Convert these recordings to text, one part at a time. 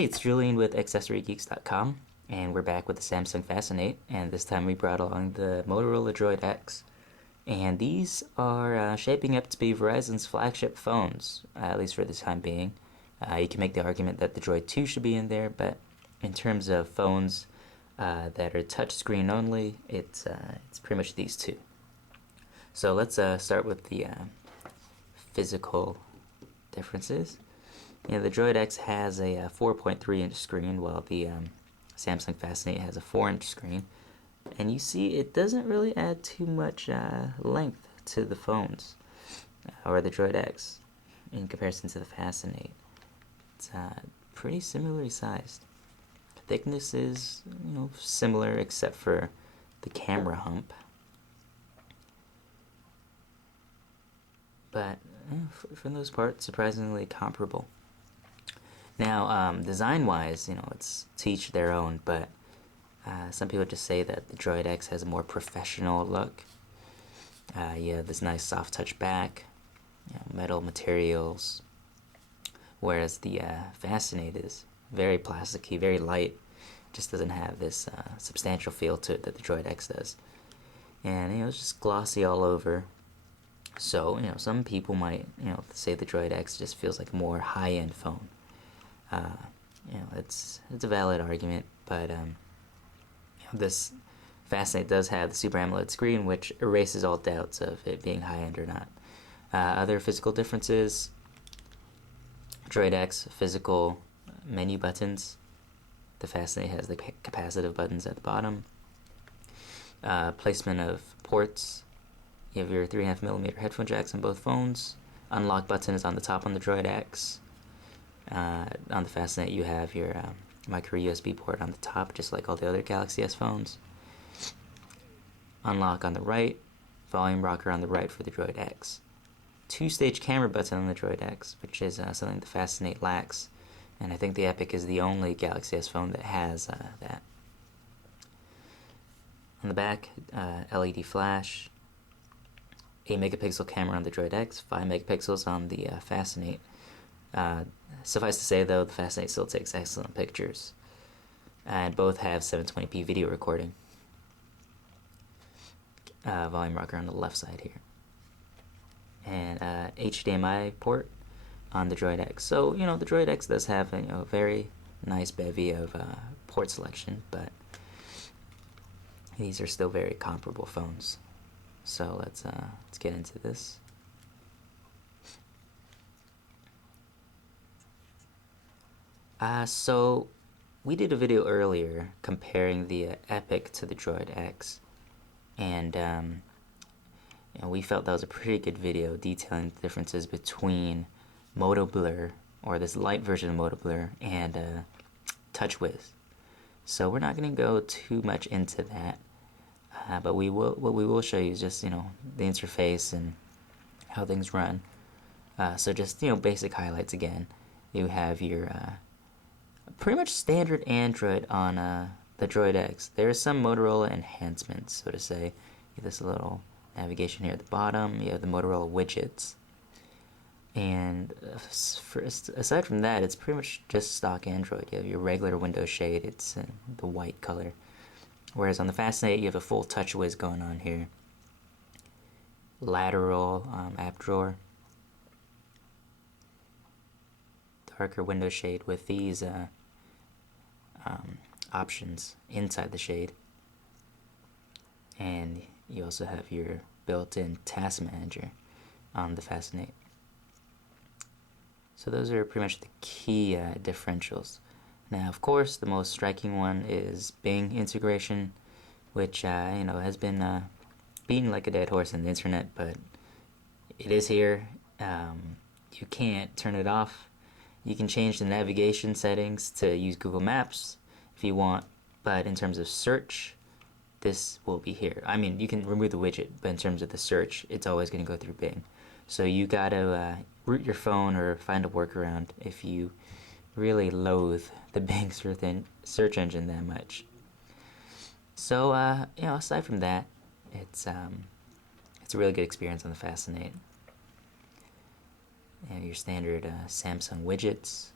Hey, it's Julian with AccessoryGeeks.com, and we're back with the Samsung Fascinate, and this time we brought along the Motorola Droid X. And these are shaping up to be Verizon's flagship phones, at least for the time being. You can make the argument that the Droid 2 should be in there, but in terms of phones that are touchscreen only, it's pretty much these two. So let's start with the physical differences. The Droid X has a 4.3-inch screen, while the Samsung Fascinate has a 4-inch screen. And you see it doesn't really add too much length to the phones, or the Droid X, in comparison to the Fascinate. It's pretty similarly sized. Thickness is, similar except for the camera hump. But for the most part, surprisingly comparable. Now, design-wise, it's to each their own, but some people just say that the Droid X has a more professional look. You have this nice soft touch back, metal materials, whereas the Fascinate is very plasticky, very light, just doesn't have this substantial feel to it that the Droid X does. And, it's just glossy all over. So, some people might, say the Droid X just feels like a more high-end phone. It's a valid argument, but this Fascinate does have the Super AMOLED screen, which erases all doubts of it being high-end or not. Other physical differences: Droid X physical menu buttons. The Fascinate has the capacitive buttons at the bottom. Placement of ports: you have your 3.5mm headphone jacks on both phones. Unlock button is on the top on the Droid X. On the Fascinate, you have your micro USB port on the top, just like all the other Galaxy S phones. Unlock on the right, volume rocker on the right for the Droid X. Two-stage camera button on the Droid X, which is something the Fascinate lacks, and I think the Epic is the only Galaxy S phone that has that. On the back, LED flash, 8-megapixel camera on the Droid X, 5 megapixels on the Fascinate. Suffice to say, though, the Fascinate still takes excellent pictures, and both have 720p video recording. Volume rocker on the left side here, and HDMI port on the Droid X. So, the Droid X does have a very nice bevy of port selection, but these are still very comparable phones. So let's get into this. So we did a video earlier comparing the Epic to the Droid X, and we felt that was a pretty good video detailing the differences between Moto Blur, or this light version of Moto Blur, and TouchWiz. So we're not going to go too much into that, but what we will show you is just the interface and how things run. So just basic highlights again. You have your pretty much standard Android on the Droid X. There are some Motorola enhancements, so to say. You have this little navigation here at the bottom. You have the Motorola widgets. And aside from that, it's pretty much just stock Android. You have your regular window shade. It's the white color. Whereas on the Fascinate, you have a full TouchWiz going on here. Lateral app drawer. Darker window shade with these options inside the shade, and you also have your built-in task manager on the Fascinate. So those are pretty much the key differentials. Now, of course, the most striking one is Bing integration, which has been beaten like a dead horse on the internet, but it is here. You can't turn it off. You can change the navigation settings to use Google Maps if you want, but in terms of search, this will be here. I mean, you can remove the widget, but in terms of the search, it's always going to go through Bing. So you gotta root your phone or find a workaround if you really loathe the Bing search engine that much. So, aside from that, it's a really good experience on the Fascinate. You have your standard Samsung widgets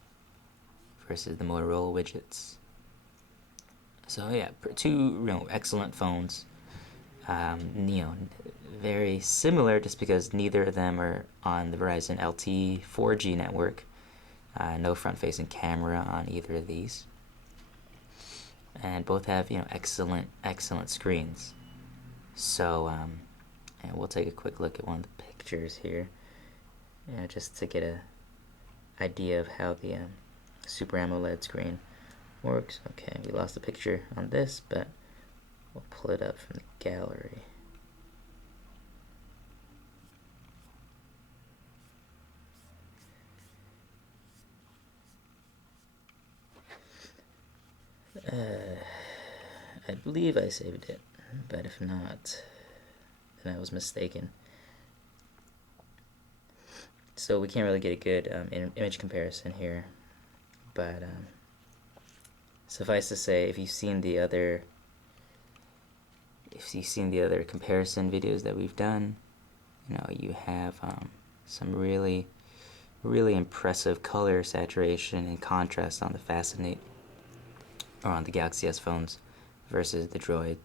versus the Motorola widgets. So yeah, two excellent phones. Very similar just because neither of them are on the Verizon LTE 4G network. No front-facing camera on either of these, and both have excellent screens. So and we'll take a quick look at one of the pictures here, just to get a idea of how the Super AMOLED screen works. Okay, we lost the picture on this, but we'll pull it up from the gallery. I believe I saved it, but if not, then I was mistaken. So we can't really get a good image comparison here, but suffice to say, if you've seen the other comparison videos that we've done, you have some really impressive color saturation and contrast on the Fascinate or on the Galaxy S phones versus the Droid.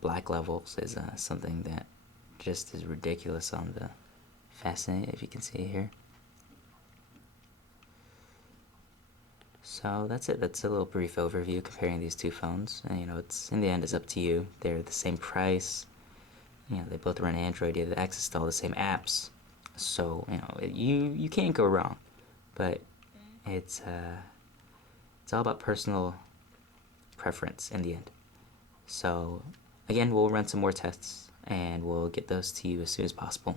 Black levels is something that just is ridiculous on the Fascinate, if you can see here. So that's it. That's a little brief overview comparing these two phones. And it's in the end, it's up to you. They're the same price. They both run Android. You have the access to all the same apps. So you can't go wrong. But it's all about personal preference in the end. So again, we'll run some more tests and we'll get those to you as soon as possible.